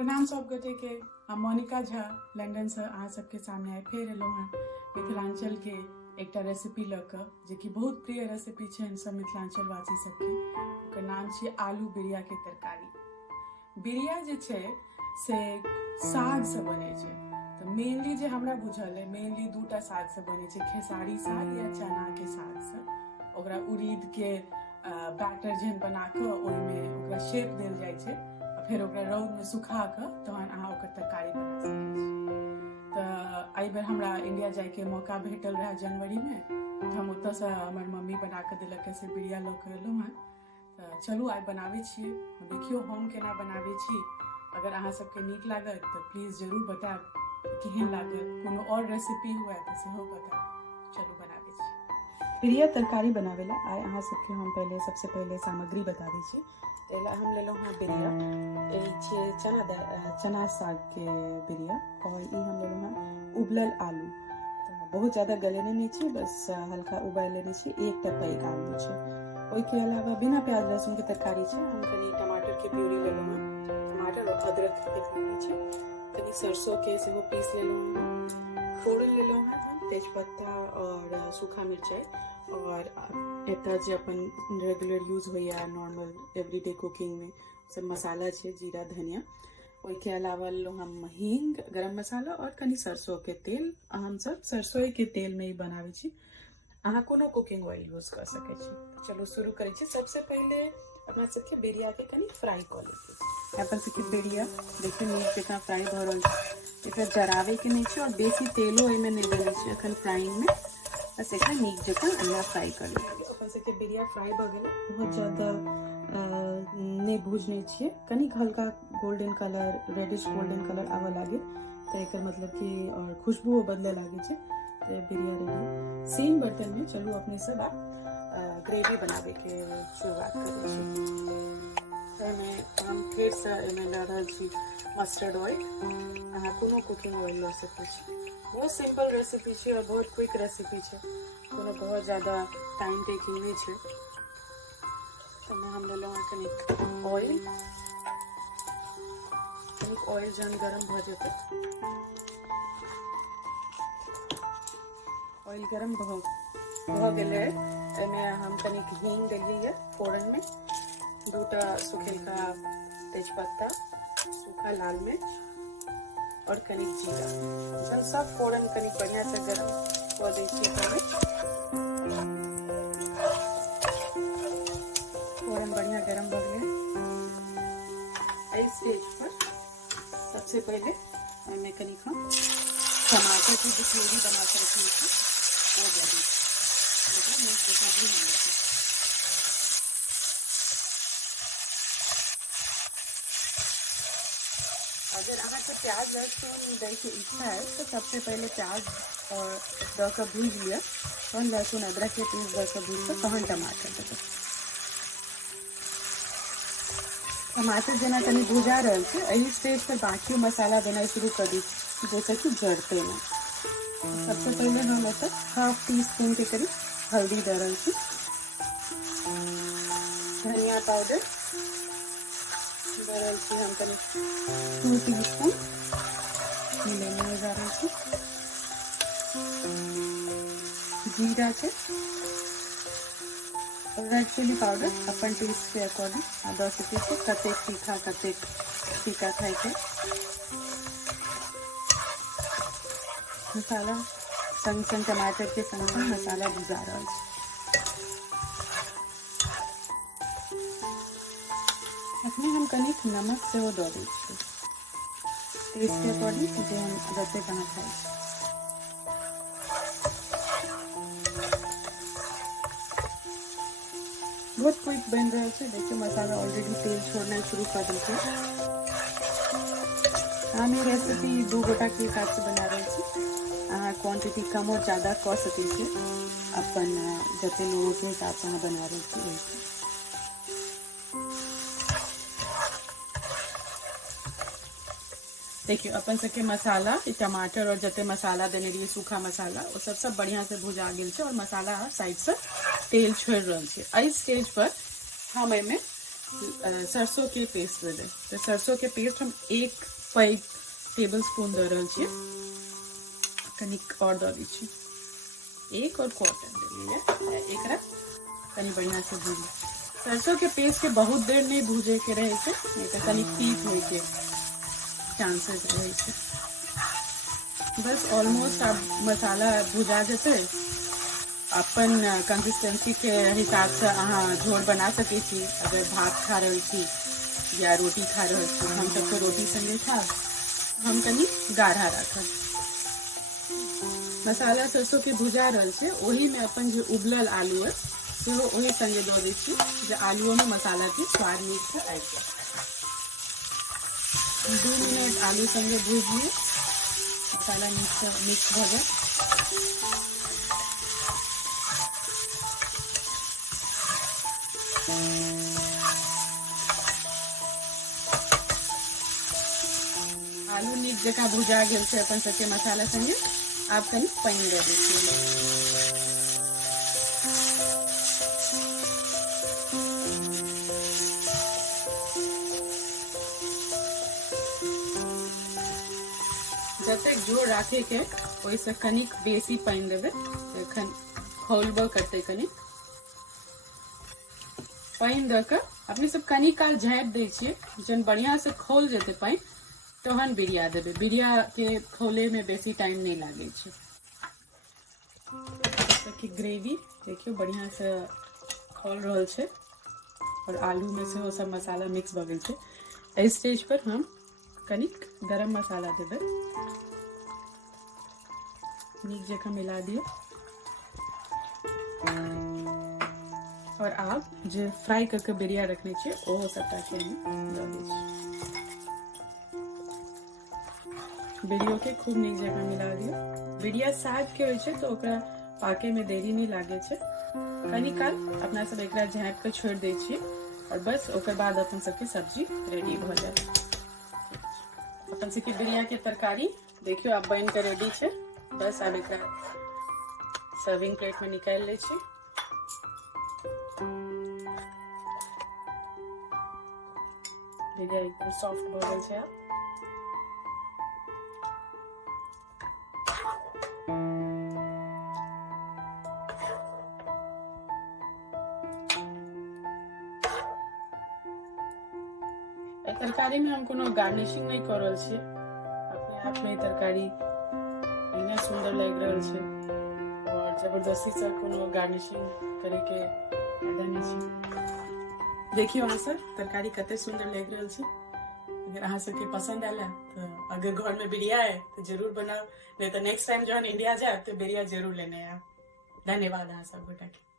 प्रणाम सब गोटे के। हम मोनिका झा लंदन से अहाँ सबके सामने आइ फेर एलहुँ हैं मिथिलांचल के एकटा रेसिपी लऽ कऽ, जे कि बहुत प्रिय रेसिपी छनि सब मिथिलांचलवासी सबके। ओकर नाम छियै आलू बिरिया के तरकारी। बिरिया जे छै से साग से बनै छै। तो मेनली जे हमरा बुझल है, मेनली दूटा साग से बनै छै, खेसारी साग या चना के साग से। ओकरा उड़ीद के बैटर जेहन बना कऽ ओहिमे ओकरा शेप देल जाइ छै, फिर ओकरा रौद में सुखा कऽ तहन अहाँ ओकर तरकारी बना सकै छी। तऽ एहि बेर हमरा इंडिया जायके मौका भेटल रहे जनवरी में, तऽ हम ओतऽसँ हमर मम्मी बना कऽ देलक से बिरिया लऽ कऽ एलहुँ हैं। तऽ चलू आइ बनाबै छियै, देखियौ हम केना बनाबै छी। अगर अहाँ सबके नीक लागत तऽ प्लीज जरूर बतायब केहन लागल। कोनो और रेसिपी हुए तऽ सेहो बतायब। चलू बनाबै छी। बिरिया तरकारी बनावे ला आइ अहाँ सबके हम सबसे पहले सामग्री बता दै छी। तेला हम लेलहुँ हैं बिरिया, चना साग के बिरिया, और ई हम लेलहुँ हैं उबलल आलू। तो बहुत ज़्यादा गलेने नहीं छी, बस हल्का उबाल लेने छी। एकटा पैघ आलू छै। ओहिके अलावा बिना प्याज लहसुन के तरकारी छै। हम कनी टमाटर के प्यूरी लेलहुँ हैं, टमाटर और अदरक के प्यूरी छै। कनी सरसों के सेहो पीस लेलहुँ हैं। फोड़न लेलहुँ हैं हम तेजपत्ता और सूखा मिरचाई, और एतऽ जे अपन रेगुलर यूज होइया नॉर्मल एवरीडे कुकिंग में सब मसाला छै, जीरा धनिया। ओहिके अलावा लेलहुँ हम हींग, गरम मसाला और कनी सरसों के तेल। हम सब सरसों के तेल में ही बनाबै छी, अहाँ कोनो कुकिंग ऑयल यूज कर सकै छी। चलो शुरू करै छी। सबसे पहले अपना सबके बिरिया के कनी फ्राई कऽ लेते। अपन सबके बिरिया देखिए नीक जकाँ फ्राई भऽ रहल छै। एकरा जराबे के नहीं छै और बेसी तेलो एहिमे नहीं देने छै अखन फ्राइंग में, बस एकरा नीक जकाँ अंडा फ्राई कर लेते। अपन सबके बिरिया फ्राई भऽ गेलै, बहुत ज्यादा नहीं भूजने छियै, कनिक हल्का golden colour, reddish golden colour आबऽ लागे तऽ एकर मतलब कि और खुशबू बदले लागे छै। तो बिरिया रेडी। सेम बर्तन में चलू अपने सब ग्रेवी बनावे के शुरुआत करै छी। एहिमे हम फेर से एहिमे लऽ रहल छी मस्टर्ड ऑयल। अहाँ कोनो कुकिंग ऑयल लऽ सकै छी। बहुत सिंपल रेसिपी छै और बहुत क्विक रेसिपी छै, कोनो बहुत ज़्यादा टाइम टेकिंग नहीं छै। तो हम लेलहुँ हैं कनिक ऑयल जहन गरम भऽ जेतै, ऑयल गरम भऽ गेलै। एहिमे हम कनिक हींग देलियै फोरन में, दूटा सुखेलका तेजपत्ता, सूखा लाल मिर्च और कनिक जीरा। जहन सब फोरन कनिक बढ़िया से गरम कऽ दै छियै, फोरन बढ़िया गरम भऽ गेलै। एहि स्टेज पर सबसे पहले एहिमे कनिक हम टमाटर की जो प्यूरी बना कर रखी थी वो दे दी। अगर अहाँ के प्याज लहसुन दै के इच्छा है तो सबसे पहले प्याज और दऽ कऽ भूज लिअ, तहन लहसुन अदरक के पीस दऽ कऽ भूज कऽ तहन टमाटर देबै। टमाटर जेना कनी भुजा रहल छै, एहि स्टेज पर बाकी मसाला देना शुरू कर दी, जैसे कि जड़ते में। सबसे पहले हम एतऽ हाफ टी स्पून के करीब हल्दी दऽ रहल छी, धनिया पाउडर दऽ रहल छी हम कनी 2 टीस्पून, मिलेने जा रहल छी। जीरा छै, रेड चिली पाउडर अपन टेस्ट के अकॉर्डिंग दऽ सकै छी, कतेक तीखा कतेक फीका खाइ छै। मसाला संग संग टमाटर के संग संग मसाला भुजा रहल छै। अखने हम कनिक नमक सेहो दऽ दै छियै, टेस्ट के अकॉर्डिंग जे हम जतेक अहाँ खाइ छी। बहुत क्विक बन रहा है, देखिए मसाला ऑलरेडी तेल छोड़ना शुरू कर देते। हम ये रेसिपी 2 गोटा के हिसाब से बना रहे छी, अहाँ क्वांटिटी कम और ज़्यादा कऽ सकै छी अपन जते लोगों के हिसाब से अहाँ बना रहे छी। देखियो अपन सबके मसाला, टमाटर और जते मसाला देने रहिए सूखा मसाला, वो सब बढ़िया से भुजा गेल छै और मसाला साइड से तेल छोड़ रहल छै। एहि स्टेज पर हम एहिमे सरसों के पेस्ट दे तो सरसों के पेस्ट हम 1 पैघ टेबल स्पून दे रहल छियै, कनिक और दे दै छी, 1 और क्वार्टर देलियै। एकरा कनी बढ़िया से भून, सरसों के पेस्ट के बहुत देर नहीं भूजे के रहे छै, नहीं तो कनी तीत होय के चांसेस रहे छै। बस ऑलमोस्ट अब मसाला भुजा जेते, अपन कंसिस्टेंसी के हिसाब से अहाँ झोर बना सके छी। अगर भात खा रहल छी या रोटी खा रहल छी, हम सब तो रोटी संगे खाब, हम कनी गाढ़ा राखब। मसाला सरसों के भुजा रहल छै, ओही में अपन जो उबलल आलू है सेहो ओही संगे दे दै छी, जे आलूओ में मसाला के स्वाद नीक से आबि जाए। 2 मिनट आलू संगे भूज लिये, मसाला नीक से मिक्स भ जाए। आलू नीक जका भुजा गेल छै अपन सबके मसाला संगे, आप कनी पानी दे दीजिए। जते जोर राखे के ओइसे कनिक बेसी पानी देबे, एखन खौलबो करते कनी पानी द के अपने सब कनी काल झाँप दै छियै, जन बढ़िया से खौल जेते पानी तहन बिरिया देबे। बिरिया के खौले में बेसी टाइम नहीं लागे छै। कि ग्रेवी देखियो बढ़िया से खौल रहल छै और आलू में से वो सब मसाला मिक्स भ गेल छै। इस स्टेज पर हम कनिक गरम मसाला देबे, नीक जगह मिला दियो और आप जो फ्राई करके बिरिया रखने छे ओहो सबटा के दे दै छी। बिरियो के खूब नीक जगह मिला दियो। बिरिया साग के होय छै तो ओकरा पाके में देरी नहीं लागे छै, कनी काल अपना सब एकरा झाँप के छोड़ दै छियै और बस ओकर बाद अपन सबके सब्जी रेडी भ जाए। अपन सबके बिरिया के तरकारी देखियो अब बन के रेडी छै, बस अब एकरा सर्विंग प्लेट में निकाल ले छी। बिरिया एकदम सॉफ्ट भ गेल छै। तरकारी में हम कोनो गार्निशिंग नहीं कर रहल छियै, अपने आप में तरकारी इतना सुंदर लग रहल छै और जबरदस्ती से कोनो गार्निशिंग करे के फायदा नहीं छै। देखियो अहाँ सब तरकारी कते सुंदर लग रहल छै। अगर अहाँ सबके पसंद आला तो अगर घर में बिरिया है तो जरूर बनाओ, नहीं तो नेक्स्ट टाइम जहन इंडिया जाए तो बिरिया जरूर लेने आएब। धन्यवाद अहाँ सब गोटा के।